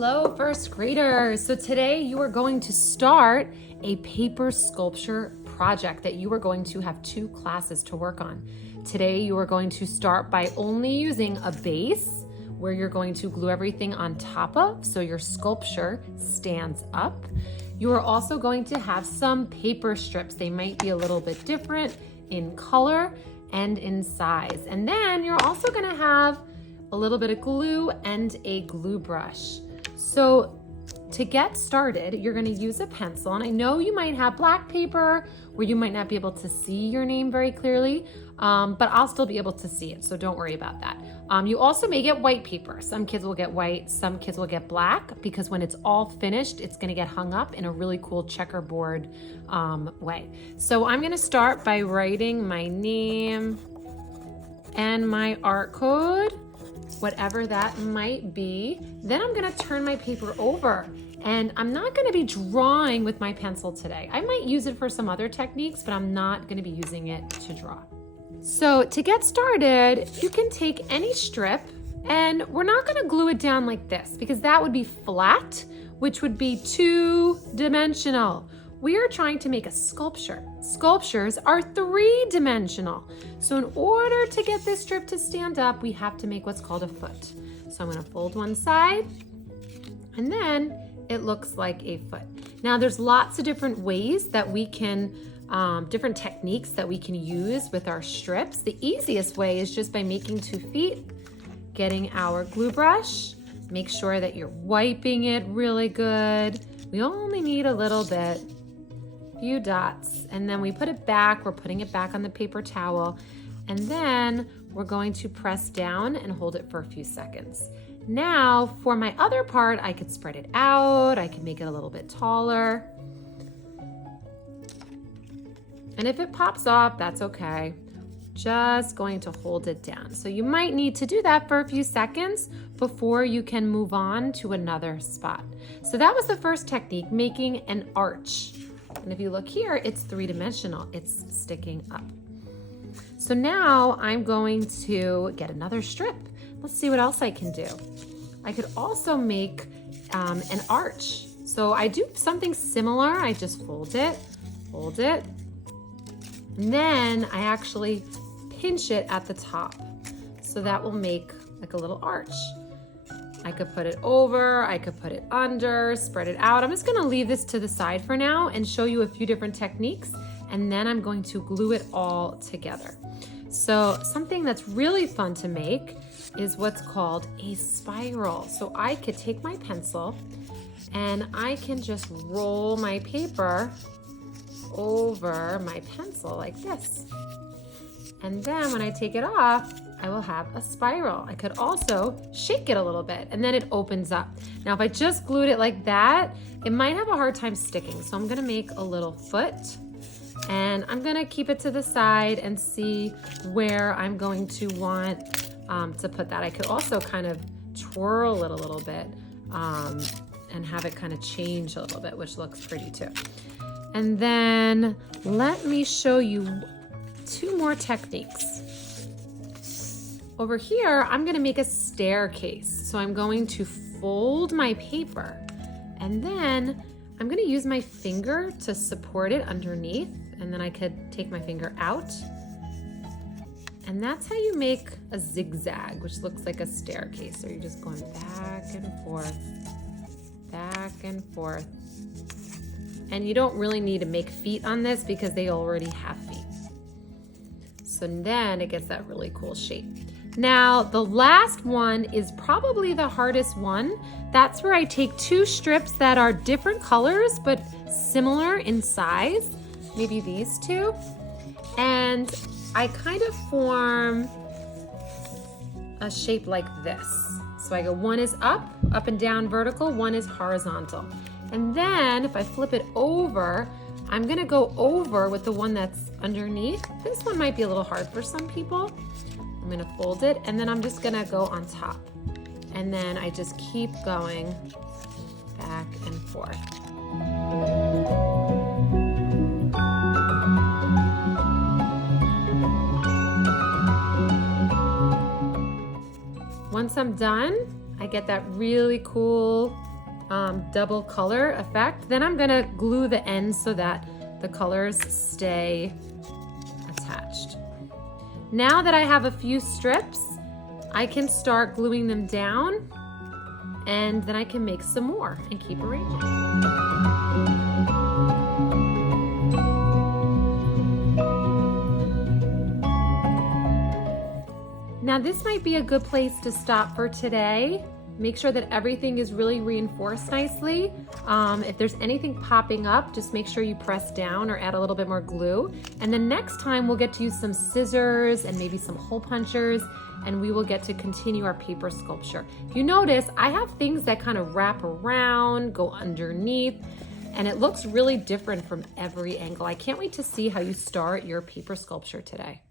Hello, first graders. So today you are going to start a paper sculpture project that you are going to have 2 classes to work on. Today you are going to start by only using a base where you're going to glue everything on top of so your sculpture stands up. You are also going to have some paper strips. They might be a little bit different in color and in size. And then you're also going to have a little bit of glue and a glue brush. So to get started, you're going to use a pencil. And I know you might have black paper where you might not be able to see your name very clearly, but I'll still be able to see it, so don't worry about that. You also may get white paper. Some kids will get white, some kids will get black, because when it's all finished, it's going to get hung up in a really cool checkerboard way. So I'm going to start by writing my name and my art code, whatever that might be. Then I'm gonna turn my paper over, and I'm not gonna be drawing with my pencil today. I might use it for some other techniques, but I'm not gonna be using it to draw. So to get started, you can take any strip, and we're not gonna glue it down like this because that would be flat, which would be 2-dimensional. We are trying to make a sculpture. Sculptures are 3-dimensional. So in order to get this strip to stand up, we have to make what's called a foot. So I'm gonna fold one side, and then it looks like a foot. Now there's lots of different ways that we can, different techniques that we can use with our strips. The easiest way is just by making 2 feet, getting our glue brush, make sure that you're wiping it really good. We only need a little bit. Few dots, and then we put it back. We're putting it back on the paper towel, and then we're going to press down and hold it for a few seconds. Now for my other part, I could spread it out, I could make it a little bit taller, and if it pops off, that's okay. Just going to hold it down. So you might need to do that for a few seconds before you can move on to another spot. So that was the first technique, making an arch. And if you look here, it's 3-dimensional. It's sticking up. So now I'm going to get another strip. Let's see what else I can do. I could also make an arch. So I do something similar. I just fold it, and then I actually pinch it at the top. So that will make like a little arch. I could put it over, I could put it under, spread it out. I'm just gonna leave this to the side for now and show you a few different techniques, and then I'm going to glue it all together. So something that's really fun to make is what's called a spiral. So I could take my pencil and I can just roll my paper over my pencil like this. And then when I take it off, I will have a spiral. I could also shake it a little bit and then it opens up. Now, if I just glued it like that, it might have a hard time sticking. So I'm gonna make a little foot, and I'm gonna keep it to the side and see where I'm going to want to put that. I could also kind of twirl it a little bit and have it kind of change a little bit, which looks pretty too. And then let me show you 2 more techniques. Over here, I'm gonna make a staircase. So I'm going to fold my paper, and then I'm gonna use my finger to support it underneath, and then I could take my finger out. And that's how you make a zigzag, which looks like a staircase. So you're just going back and forth, back and forth. And you don't really need to make feet on this because they already have feet. So then it gets that really cool shape. Now, the last one is probably the hardest one. That's where I take 2 strips that are different colors, but similar in size, maybe these 2, and I kind of form a shape like this. So I go, one is up and down vertical, one is horizontal. And then if I flip it over, I'm gonna go over with the one that's underneath. This one might be a little hard for some people. I'm gonna fold it, and then I'm just gonna go on top. And then I just keep going back and forth. Once I'm done, I get that really cool double color effect. Then I'm gonna glue the ends so that the colors stay attached. Now that I have a few strips, I can start gluing them down, and then I can make some more and keep arranging. Now this might be a good place to stop for today. Make sure that everything is really reinforced nicely. If there's anything popping up, just make sure you press down or add a little bit more glue. And then next time we'll get to use some scissors and maybe some hole punchers, and we will get to continue our paper sculpture. If you notice, I have things that kind of wrap around, go underneath, and it looks really different from every angle. I can't wait to see how you start your paper sculpture today.